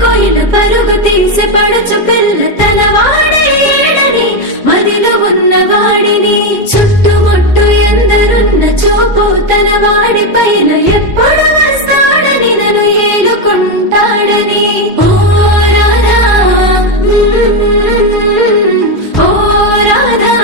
కోయిల పరుగు తీసి పడుచు పిల్ల తన వాడేడని మదిలో ఉన్న వాడిని చుట్టుముట్టు ఎందరున్న చూపు తన వాడి పైన ఎప్పుడు వస్తాడని నన్ను ఏలుకుంటాడని ఓ రాధా ఓ రాధా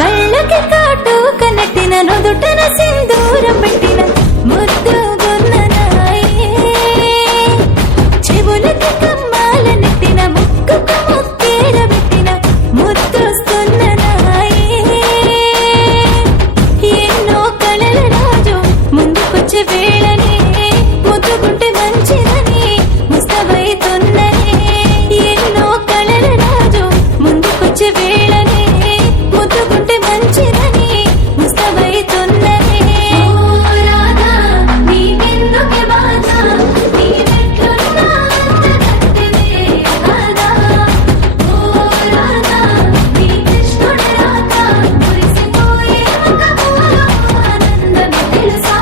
కళ్ళకి కాటు కనెట్టిన నుదుటన సింధూరం పెట్టిన ముద్దుగున్న నాయే చెవులకి కమ్మాల నెట్టిన ముక్కుకు ముక్కేల పెట్టిన ముద్దొస్తున్న నాయే ఎన్నో కలల రాజు ముందుకొచ్చే వేళనే ముద్దుకుంటే మంచిదని ముస్తబైతున్ననే ఎన్నో కలల రాజు ముందుకొచ్చే వేళనే ముద్దుకుంటే మంచిదని ముస్తబైతున్ననే ఓ రాధా నీకెందుకే బాధ నీ మెట్లున్నా అంతగత్తెవే కాదా ఓ రాధా నీ కృష్ణుడి రాత మురిసిపోయే ముఖములో ఆనందమే తెలుసా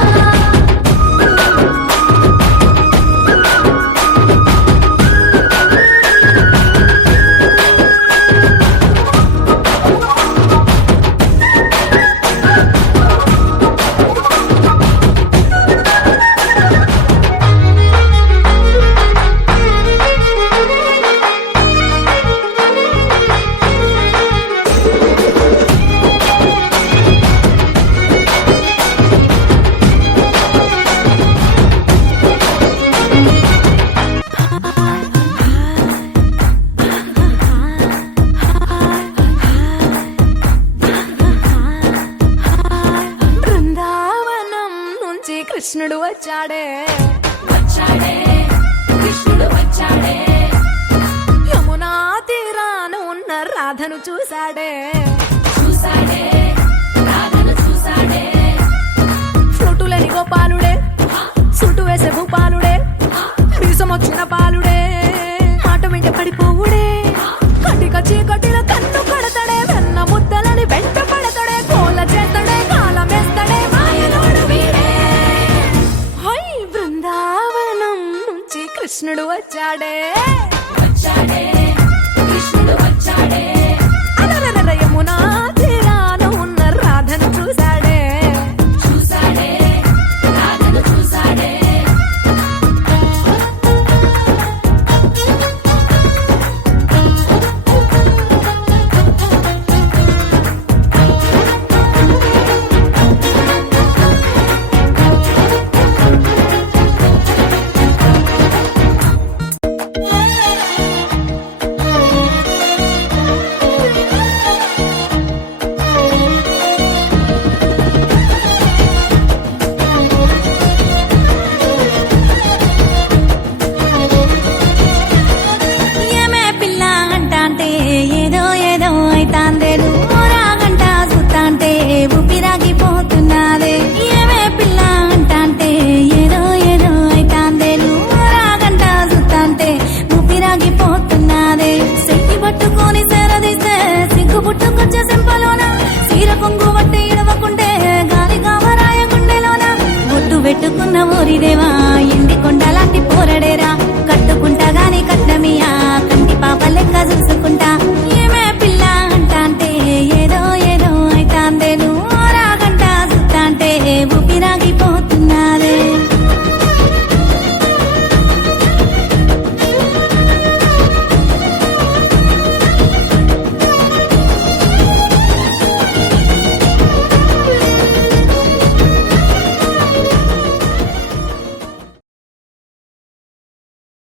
బృందావనం నుంచి కృష్ణుడు వచ్చాడే కృష్ణుడు వచ్చాడే యమునా తీరాన ఉన్న రాధను చూశాడే రాధను చూశాడే ఫ్లూటులని గోపాలుడే సుటు వేసే భూపాలుడే వీసం వచ్చిన పాలుడే మాట వెంట పడిపోవుడే కటిక చీకటిల కన్ను కడతాడే వెన్న ముద్దలని వెంట పడతాడే కోల చేస్తాడే కాలం వేస్తాడే మాయలోడు వీడే హై బృందావనం నుంచి కృష్ణుడు వచ్చాడే కృష్ణుడు వచ్చాడే అలరర యమునా తీరాన ఉన్న రాధను చూశాడే రాధను చూశాడే ఏమే పిల్ల అంటాంటే ఏదో ఏదో అయితాందే నువ్వు రాగంట సుత్తాంటే ఊపిరాగిపోతున్నాదే ఏమే పిల్ల అంటాంటే ఏదో ఏదో అయితాందే నువ్వు రాగంట సుత్తాంటే ఊపిరాగిపోతున్నాదే సెయ్యి పట్టుకొని సేరదీస్తే సిగ్గు పుట్టుకొచ్చే సింపలోన సీర కొంగు వట్టి ఇడవకుంటే గాలి కావరాయ గుండెలోన ఒట్టు పెట్టుకున్న ఊరిదేవా ఎండి కొండలాంటి పోరడేరా